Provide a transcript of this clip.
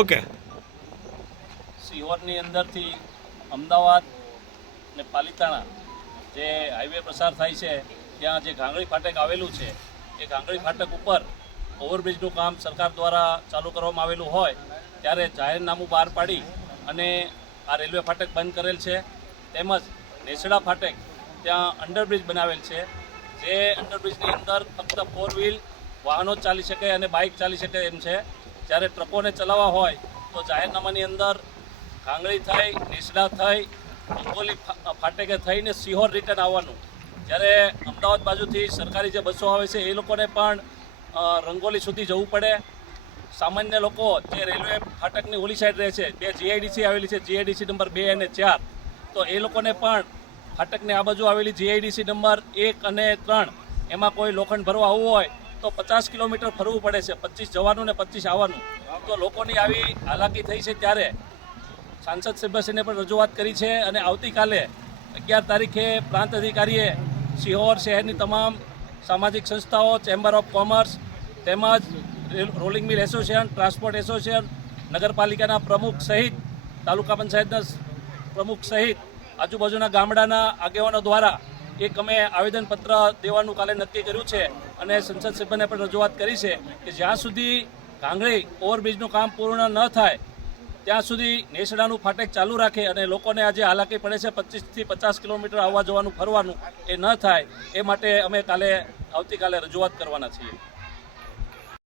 Okay. સિહોરની અંદરથી અમદાવાદ ને પાલિતાણા જે હાઈવે પસાર થાય છે ત્યાં જે ઘાંગળી ફાટક આવેલું છે એ ઘાંગળી ફાટક ઉપર ઓવરબ્રિજનું કામ સરકાર દ્વારા ચાલુ કરવામાં આવેલું હોય ત્યારે જાહેરનામું બહાર પાડી અને આ રેલવે ફાટક બંધ કરેલ છે. તેમજ નેસડા ફાટક ત્યાં અંડરબ્રિજ બનાવેલ છે. જે અંડરબ્રિજની અંદર ફક્ત 4 વ્હીલ વાહનો જ ચાલી શકે અને બાઇક ચાલી શકે એમ છે. જ્યારે ટ્રકોને ચલાવવા હોય તો જાહેરનામાની અંદર ઘાંગળી થઈ, નેસડા થઈ, અંગોલી ફાટકે થઈને સિહોર રિટર્ન આવવાનું. જ્યારે અમદાવાદ બાજુથી સરકારી જે બસો આવે છે એ લોકોને પણ રંગોલી સુધી જવું પડે. સામાન્ય લોકો જે રેલવે ફાટકની ઓલી સાઈડ રહે છે, 2 જીઆઈડીસી આવેલી છે, જીઆઈડીસી નંબર 2 અને 4, તો એ લોકોને પણ ફાટકની આ બાજુ આવેલી જીઆઈડીસી નંબર 1 અને 3 એમાં કોઈ લોખંડ ભરવા આવવું હોય તો 50 કિલોમીટર ફરવું પડે છે, 25 જવાનું ને 25 આવવાનું. તો લોકોની આવી હાલાકી થઈ છે. ત્યારે સાંસદ સભ્યશ્રીને પણ રજૂઆત કરી છે અને આવતીકાલે 11 તારીખે પ્રાંત અધિકારીએ સિહોર શહેરની તમામ સામાજિક સંસ્થાઓ, ચેમ્બર ઓફ કોમર્સ તેમજ રોલિંગ મિલ એસોસિએશન, ટ્રાન્સપોર્ટ એસોસિએશન, નગરપાલિકાના પ્રમુખ સહિત, તાલુકા પંચાયતના પ્રમુખ સહિત આજુબાજુના ગામડાના આગેવાનો દ્વારા એક અમે આવેદનપત્ર દેવાનું કાલે નક્કી કર્યું છે અને સંસદ સભ્યને પણ રજૂઆત કરી છે કે જ્યાં સુધી ઘાંગળી ઓવરબ્રિજનું કામ પૂર્ણ ન થાય ત્યાં સુધી નેસડાનું ફાટક ચાલુ રાખે અને લોકોને આજે હાલાકી પડે છે 25 થી 50 કિલોમીટર આવવા જવાનું ફરવાનું એ ન થાય એ માટે અમે આવતીકાલે રજૂઆત કરવાના છીએ.